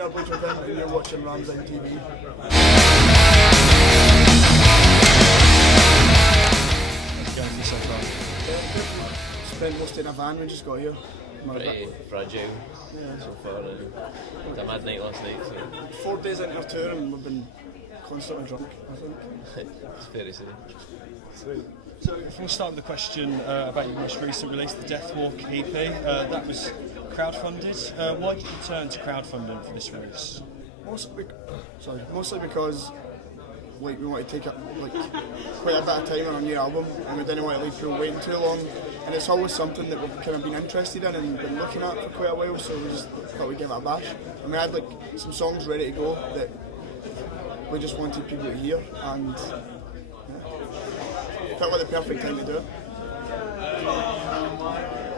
airplanes with him and you're watching Rams on TV. How's it going for you so far? Spent most in a van when we just got here. Pretty fragile so far. It was a mad night last night, so 4 days into our tour and we've been constantly drunk, I think. it's fair to say. So if we'll start with the question about your most recent release, the Death Walk EP, that was crowdfunded. Why did you turn to crowdfunding for this release? Mostly because we want to take quite a bit of time on a new album, and we didn't want to leave people waiting too long. And it's always something that we've kind of been interested in and been looking at for quite a while, so we just thought we'd give it a bash. And we had some songs ready to go that we just wanted people to hear, and felt like the perfect time to do it.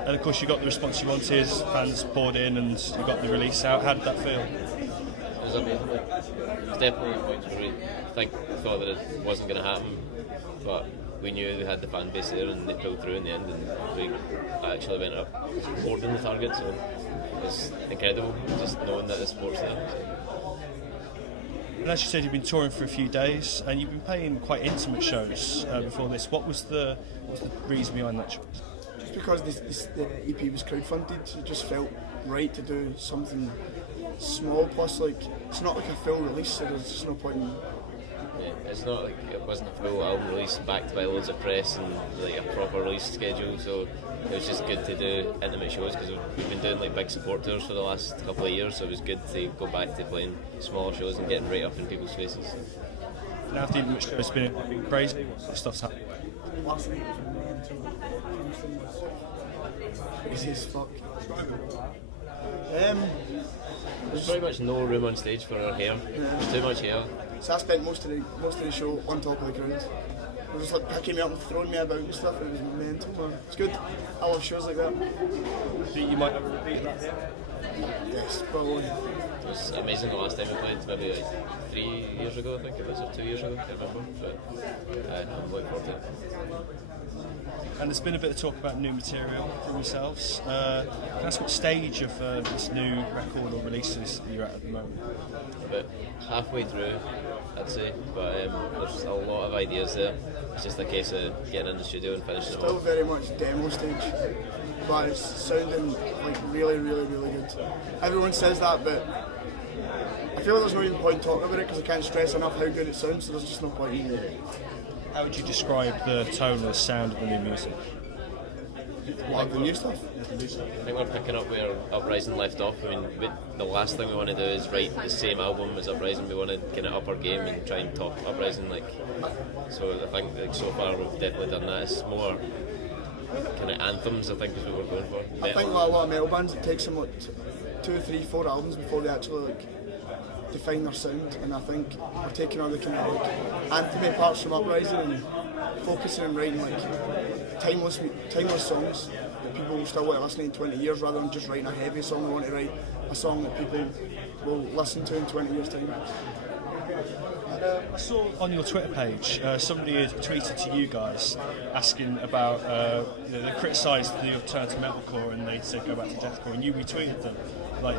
And of course you got the response you wanted, fans poured in and you got the release out. How did that feel? It was amazing. It was definitely points where we thought that it wasn't going to happen, but we knew we had the fan base there and they pulled through in the end, and we actually went up more than the target, so it was incredible just knowing that the support's there. And as you said, you've been touring for a few days and you've been playing quite intimate shows before this. What was the reason behind that choice? Just because the EP was crowdfunded, it just felt right to do something small, plus it's not like a full release, so there's just no point in... Yeah, it's not like it wasn't a full album release backed by loads of press and a proper release schedule, so it was just good to do intimate shows because we've been doing big support tours for the last couple of years, so it was good to go back to playing smaller shows and getting right up in people's faces. And after the intimate shows, it's been crazy. What stuff's happened? Last night was crazy as fuck. There's pretty much no room on stage for our hair. There's too much hair. So I spent most of the show on top of the crowd. They were just picking me up and throwing me about and stuff. It was mental, man. It's good. I love shows like that. Do you think you might have a repeat that here? Yes, probably. It was amazing the last time we played, maybe 3 years ago, I think it was, or 2 years ago, I can't remember. But I'm looking forward to it. And there's been a bit of talk about new material from yourselves. Can I ask what stage of this new record or releases you're at the moment? About halfway through, I'd say, but there's a lot of ideas there. It's just a case of getting in the studio and finishing Still them off. very much demo stage, but it's sounding really, really, really good. Everyone says that, but I feel like there's no even point talking about it because I can't stress enough how good it sounds, so there's just no point in it. How would you describe the tone and the sound of the new music? Like the new stuff? I think we're picking up where Uprising left off. I mean, the last thing we want to do is write the same album as Uprising. We want to get it up our game and try and top Uprising. So I think so far we've definitely done that. It's more kind of anthems, I think, is what we're going for. I think a lot of metal bands, it takes them 2, 3, 4 albums before they actually define their sound, and I think we're taking all the kind of anthem parts from Uprising and focusing on writing timeless songs that people will still want to listen to in 20 years rather than just writing a heavy song. We want to write a song that people will listen to in 20 years' time. I saw on your Twitter page somebody had tweeted to you guys asking about they criticised the turn to metalcore and they said go back to deathcore, and you retweeted them.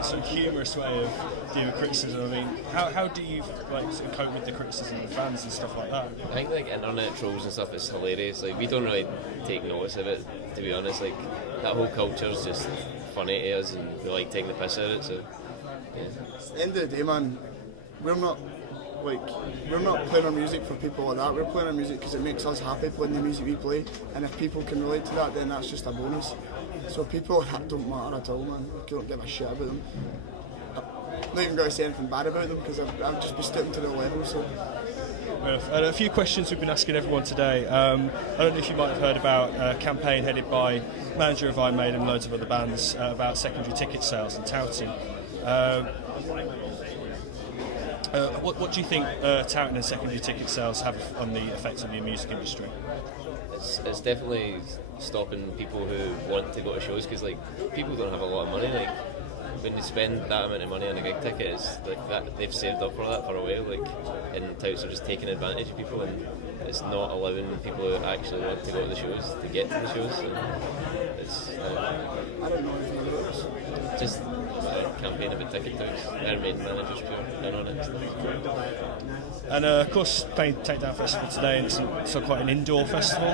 Sort of humorous way of dealing with criticism. I mean, how do you sort of cope with the criticism of the fans and stuff like that? I think internet trolls and stuff is hilarious. We don't really take notice of it, to be honest. That whole culture is just funny to us, and we like taking the piss out of it. So, yeah. At the end of the day, man, we're not playing our music for people like that. We're playing our music because it makes us happy playing the music we play, and if people can relate to that, then that's just a bonus. So people, that don't matter at all, man. I don't give a shit about them. I'm not even going to say anything bad about them because I've just been stooping to their level. So. A few questions we've been asking everyone today. I don't know if you might have heard about a campaign headed by manager of Iron Maiden and loads of other bands about secondary ticket sales and touting. What do you think touting and secondary ticket sales have on the effect of the music industry? It's definitely stopping people who want to go to shows because people don't have a lot of money. When they spend that amount of money on a gig ticket, it's that they've saved up for that for a while. And touts are just taking advantage of people, and it's not allowing people who actually want to go to the shows to get to the shows. And it's I don't know anything about this. just campaign about ticket tours. Their main manager's pure in on it. And of course, playing Takedown Festival today, and it's quite an indoor festival.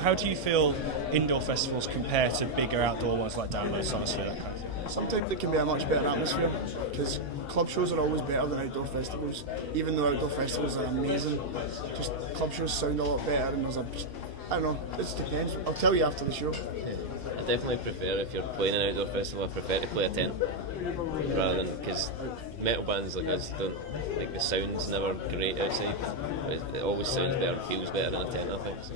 How do you feel indoor festivals compare to bigger outdoor ones like Download, Summersphere, that kind of thing? Sometimes it can be a much better atmosphere because club shows are always better than outdoor festivals. Even though outdoor festivals are amazing, just club shows sound a lot better, and I don't know, it just depends. I'll tell you after the show. I definitely prefer, if you're playing an outdoor festival, I prefer to play a tent rather than, because metal bands like us don't, like the sound's never great outside, but it always sounds better, feels better in a tent, I think. So.